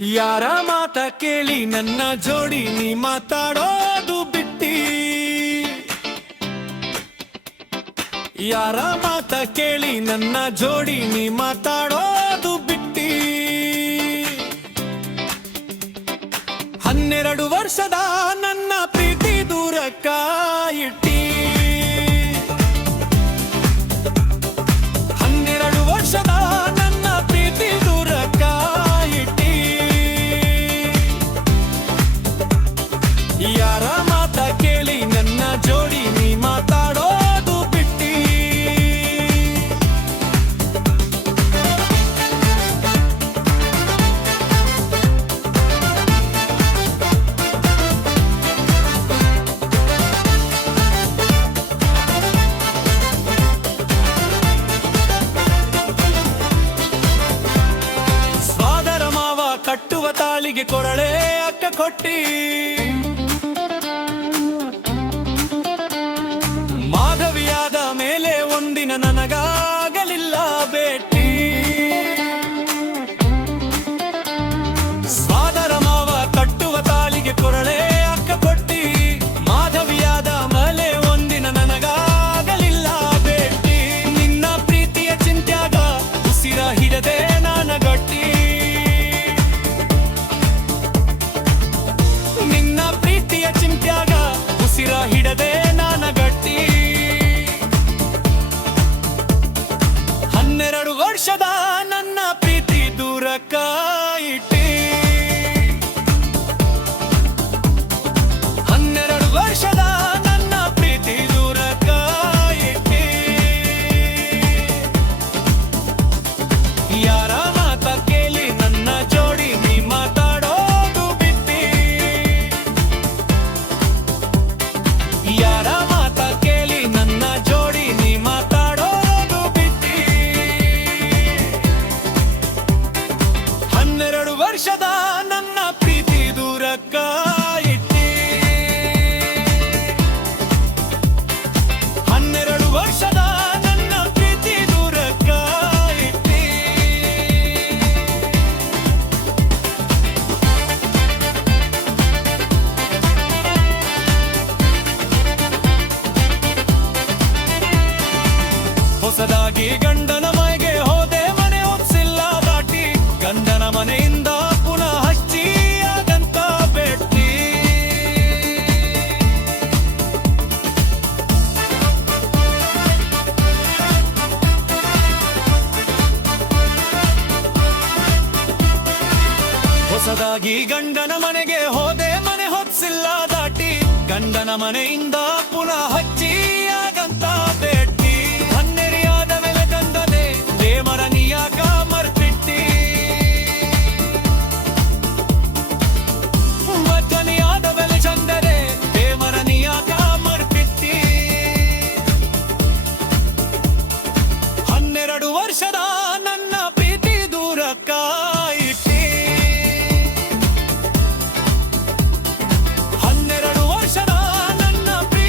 ಯಾರ ಮಾತ ಕೇಳಿ ನನ್ನ ಜೋಡಿ ನೀ ಮಾತಾಡೋದು ಬಿಟ್ಟಿ, ಯಾರ ಮಾತ ಕೇಳಿ ನನ್ನ ಜೋಡಿ ನೀ ಮಾತಾಡೋದು ಬಿಟ್ಟಿ. 12 ವರ್ಷದ ನನ್ನ ಪ್ರೀತಿ ದೂರಕ್ಕ ಇಟ್ಟಿ. 12 ವರ್ಷದ ನನ್ನ ಪ್ರೀತಿ ದೂರಕ್ಕ ಇಟ್ಟಿ. ಯಾರ ಮಾತ ಕೇಳಿ ನನ್ನ ಜೋಡಿ ನೀ ಮಾತಾಡೋದು ಬಿಟ್ಟಿ. ಸ್ವಾದರ ಮಾವ ಕಟ್ಟುವ ತಾಳಿಗೆ ಕೊರಳೆ ಅಕ್ಕ ಕೊಟ್ಟಿ. ಮಾಧವಿಯಾದ ಮೇಲೆ ಒಂದಿನ ನನಗಾಗಲಿಲ್ಲ ಭೇಟಿ. ಸ್ವಾದರ ಮಾವ ಕಟ್ಟುವ ತಾಳಿಗೆ ಕೊರಳೆ ಅಕ್ಕ ಕೊಟ್ಟಿ. ಮಾಧವಿಯಾದ ಮೇಲೆ ಒಂದಿನ ನನಗಾಗಲಿಲ್ಲ ಭೇಟಿ. ನಿನ್ನ ಪ್ರೀತಿಯ ಚಿಂತ್ಯಾಗ ಉಸಿರ ಹಿಡದೆ ನಾನ ಗಟ್ಟಿ. ನಿನ್ನ ಪ್ರೀತಿಯ ಚಿಂತ್ಯಾಗ ಉಸಿರ ಹಿಡದೆ ನಾನ ಗಟ್ಟಿ. 12 ವರ್ಷದ ನನ್ನ ಪ್ರೀತಿ ದೂರಕ್ಕ ಇಟ್ಟಿ. 12 ವರ್ಷದ ನನ್ನ ಪ್ರೀತಿ ದೂರಕ್ಕ ಇಟ್ಟಿ. ಯಾರ ಮಾತ ಕೇಳಿ ನನ್ನ ಜೋಡಿ ನೀ ಮಾತಾಡೋದು ಬಿಟ್ಟಿ. ಯಾರ ಮಾತ ಕೇಳಿ ನನ್ನ ಜೋಡಿ ನೀ ಮಾತಾಡೋದು ಬಿಟ್ಟಿ. 12 ವರ್ಷದ ನನ್ನ ಪ್ರೀತಿ ದೂರಕ್ಕ ಇಟ್ಟಿ. 12 ವರ್ಷದ ನನ್ನ ಪ್ರೀತಿ ದೂರಕ್ಕ ಇಟ್ಟಿ. ಹೊಸದಾಗಿ ಗಂಡನ ಮನೆಗೆ ಹೋದೆ, ಮನೆ ಒಪ್ಸಿಲ್ಲ ದಾಟಿ. ಗಂಡನ ಮನೆಯಿಂದ ಪುನಃ ಹಚ್ಚಿ ಆಗಂತ ಭೇಟಿ. ಹೊಸದಾಗಿ ಗಂಡನ ಮನೆಗೆ ಹೋದೆ, ಮನೆ ಹೊತ್ಸಿಲ್ಲ ದಾಟಿ. ಗಂಡನ ಮನೆಯಿಂದ ಪುನಃ ಹಚ್ಚಿ ಆಗಂತ ಭೇಟಿ. ಹನ್ನೆರಿಯಾದ ಮೇಲೆ ತಂದದೆ ದೇವರ ನಿಯಾಕ ಮರ್ತಿಟ್ಟಿ. ಮದ್ದನಿಯಾದ ಮೇಲೆ ಚಂದರೆ ದೇವರ ನಿಯಾಕ ಮರ್ತಿಟ್ಟಿ. 12 ವರ್ಷದ ನನ್ನ ಪ್ರೀತಿ ದೂರಕ್ಕ ಇಟ್ಟಿ. 12 ವರ್ಷದ ನನ್ನ ಪ್ರೀತಿ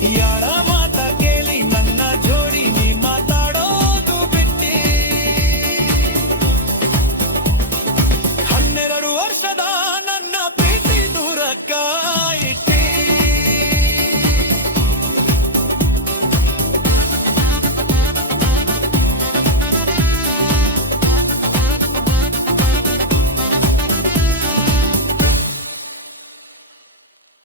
ಯಾರ